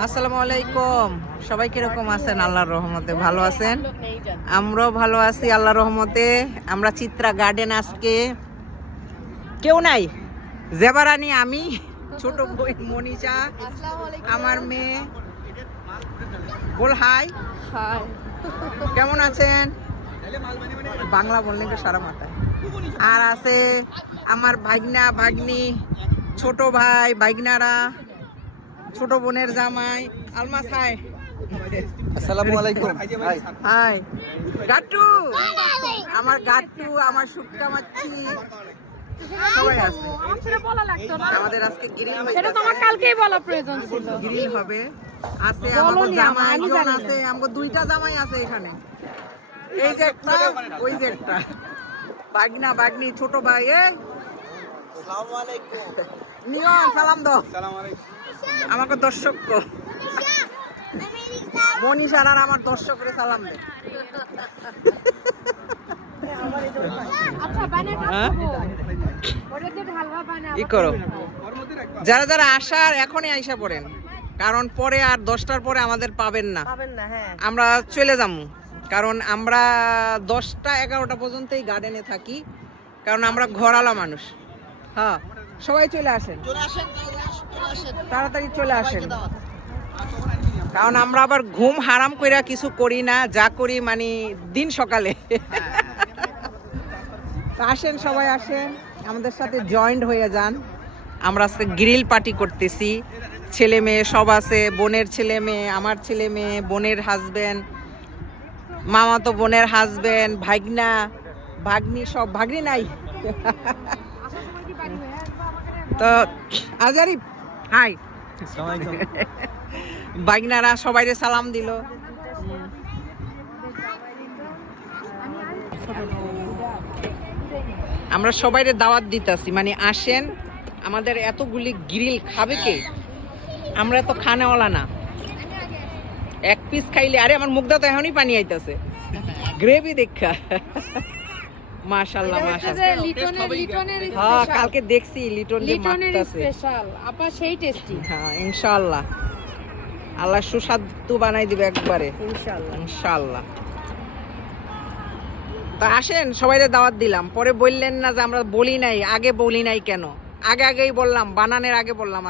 আসসালামু আলাইকুম। সবাই কিরকম আছেন? আল্লাহর রহমতে ভালো আছেন? আমরাও ভালো আছি আল্লাহর রহমতে। আমরা চিত্রা গার্ডেন, আজকে কেউ নাই, জেবারানি, আমি, ছোট বোন মনীষা, আমার মেয়ে। বল হাই। কেমন আছেন? বাংলা বললেন তো সারা মাথায়। আর আছে আমার ভাগনা ভাগ্নি, ছোট ভাই ভাগনারা, ছোট বোনের জামাই আলমাস। হাই। আসসালামু আলাইকুম। হাই গাট্টু, আমার গাট্টু, আমার শুটকা মাছি, সবাই আছে। আমাদের আজকে গ্রিল হবে, সেটা তোমার কালকেই বলা প্রয়োজন ছিল। গ্রিল হবে। আছে আমার জামাই জন আছে, আমগো দুইটা জামাই আছে এখানে। এই যে একটা, ওই যে একটা। ভাগনা ভাগ্নি, ছোট ভাই। আসসালামু আলাইকুম। নিয়ন সালাম দাও আমাকে দর্শক কো। মনীষার আর আমার দর্শকরে সালাম দে। আচ্ছা বানাটা ওটা যে ঢালবা বানা ই করো, যারা যারা আসার এখনই আইসা পড়েন, কারণ পরে আর 10টার পরে আমাদের পাবেন না। আমরা চলে যাবো, কারণ আমরা 10টা 11টা পর্যন্তই গার্ডেনে থাকি, কারণ আমরা ঘরালা মানুষ। হ্যাঁ, সবাই চলে আসেন, তাড়াতাড়ি চলে আসেন, কারণ আমরা আবার ঘুম হারাম কইরা কিছু করি না, যা করি মানে দিন সকালে। তো আসেন, সবাই আসেন, আমাদের সাথে জয়েন্ট হয়ে যান। আমরা আজকে গ্রিল পার্টি করতেছি, ছেলে মেয়ে সব আছে, বোনের ছেলে মেয়ে, আমার ছেলে মেয়ে, বোনের হাজবেন্ড, মামাতো বোনের হাজবেন্ড, ভাগনা ভাগ্নি, সব। ভাগ্নি নাই তো আজারি। হাই। ভাগনারা সবাইরে সালাম দিল। আমরা সবাইরে দাওয়াত দিতেছি, মানে আসেন, আমাদের এতগুলি গ্রিল খাবে কে? আমরা তো খানেওয়ালা না, এক পিস খাইলে, আরে আমার মুখটা তো এখনই পানি আইতাছে গ্রেভি দেখা। মাশাআল্লাহ মাশাআল্লাহ। হ্যাঁ, কালকে দেখছি লিটন যে মাখতাছে। স্পেশাল আপা, সেই টেস্টি। হ্যাঁ, ইনশাআল্লাহ আল্লাহ সুস্বাদু বানাই দিবে একবারে, ইনশাআল্লাহ ইনশাআল্লাহ। তা আসেন, সবাইরে দাওয়াত দিলাম, পরে বললেন না যে আমরা বলি নাই, আগে বলি নাই কেন? আগেই বললাম, বানানের আগে বললাম।